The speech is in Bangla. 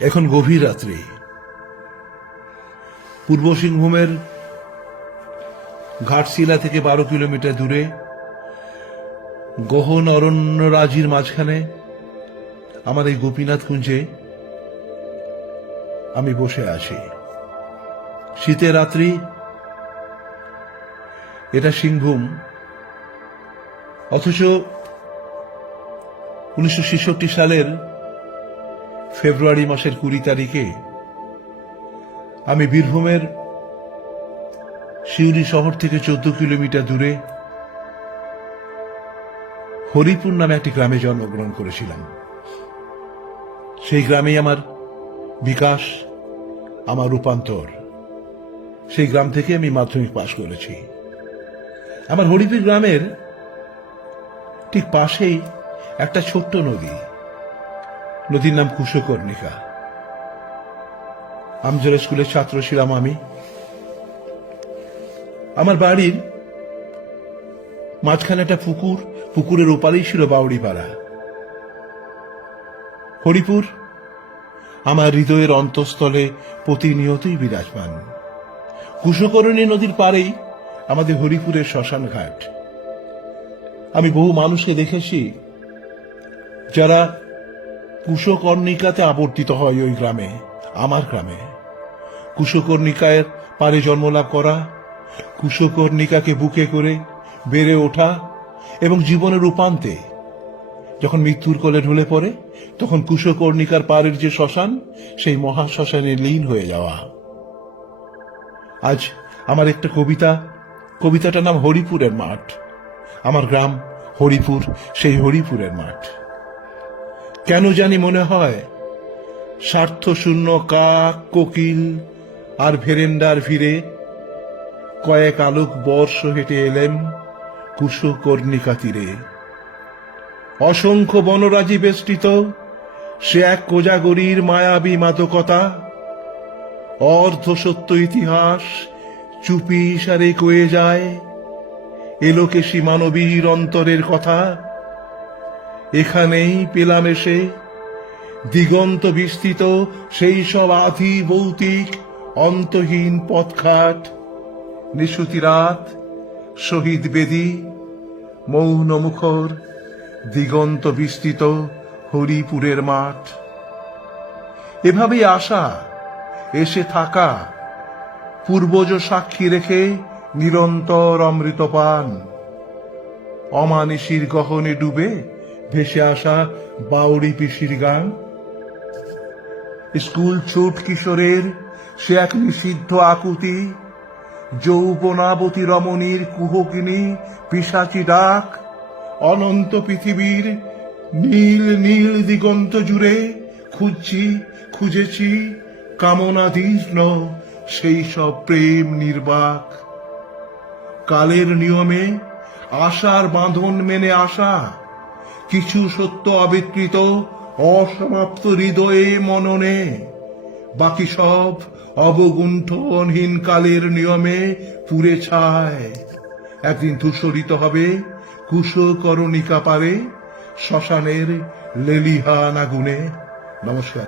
এখন গভীর রাত্রি। পূর্ব সিংভূমের ঘাটশিলা থেকে 12 কিলোমিটার দূরে গহন অরণ্যরাজির মাঝখানে আমার এই গোপীনাথ কুঞ্জে আমি বসে আছি। শীতের রাত্রি, এটা সিংভূম, অথচ 1966 সালের ফেব্রুয়ারি মাসের 20 তারিখে আমি বীরভূমের সিউড়ি শহর থেকে 14 কিলোমিটার দূরে হরিপুর নামে একটি গ্রামে জন্মগ্রহণ করেছিলাম। সেই গ্রামেই আমার বিকাশ, আমার রূপান্তর। সেই গ্রাম থেকে আমি মাধ্যমিক পাশ করেছি। আমার হরিপুর গ্রামের ঠিক পাশেই একটা ছোট্ট নদী, নদীর নাম কুশকর্ণিকা। আমজোলা স্কুলের ছাত্র ছিলাম আমি। আমার বাড়ির মাঝখানে একটা পুকুর, পুকুরের ওপারেই ছিল বাউড়িপাড়া। হরিপুর আমার হৃদয়ের অন্তঃস্থলে প্রতিনিয়তই বিরাজমান। কুশকর্ণী নদীর পাড়েই আমাদের হরিপুরের শ্মশান ঘাট। আমি বহু মানুষকে দেখেছি যারা কুশকর্ণিকাতে আবর্তিত হয় ওই গ্রামে, আমার গ্রামে। কুশকর্ণিকার পারে জন্মলাভ করা, কুশকর্ণিকাকে বুকে করে বেড়ে ওঠা এবং জীবনের রূপান্তে যখন মৃত্যুর কোলে ঢলে পড়ে, তখন কুশকর্ণিকার পাড়ের যে শ্মশান, সেই মহাশ্মশানে লীন হয়ে যাওয়া। আজ আমার একটা কবিতাটার নাম হরিপুরের মাঠ। আমার গ্রাম হরিপুর, সেই হরিপুরের মাঠ। কেন জানি মনে হয় স্বার্থ শূন্য কাক, কোকিল আর ভেরেন্ডার ভিড়ে কয়েক আলোক বর্ষ হেঁটে এলেম কুশকর্ণিকা তীরে। অসংখ্য বনরাজি বেষ্টিত সে এক কোজাগরীর মায়াবী মাদকতা, অর্ধ সত্য ইতিহাস চুপি সারে কয়ে যায় এলোকেশী মানবীর অন্তরের কথা। এখানেই পেলাম এসে দিগন্ত বিস্তৃত সেই সব আধি ভৌতিক অন্তহীন পথঘাট, নিশুতি রাত, শহীদ বেদী, মৌন মুখর দিগন্ত বিস্তৃত হরিপুরের মাঠ। এভাবেই আসা, এসে থাকা, পূর্বজ সাক্ষী রেখে নিরন্তর অমৃতপান, অমানিসীর গহনে ডুবে ভেসে আসা বাউড়ি পিসির গান। স্কুল ছুট কিশোরের সে এক নিষিদ্ধ আকুতি, যৌবনাবতী রমণীর কুহকিনী পিশাচী ডাক, অনন্ত পৃথিবীর নীল নীল দিগন্ত জুড়ে খুঁজেছি কামনাদীর্ণ সেই সব প্রেম নির্বাক। কালের নিয়মে আশার বাঁধন মেনে আসা, কিছু সত্য অবিকৃত অসমাপ্ত হৃদয়ে মননে, বাকি সব অবগুণ্ঠনহীন কালের নিয়মে পুড়ে ছায়। একদিন ধূসরিত হবে কুশকর্ণিকা পারে শ্মশানের লেলিহান আগুনে। নমস্কার।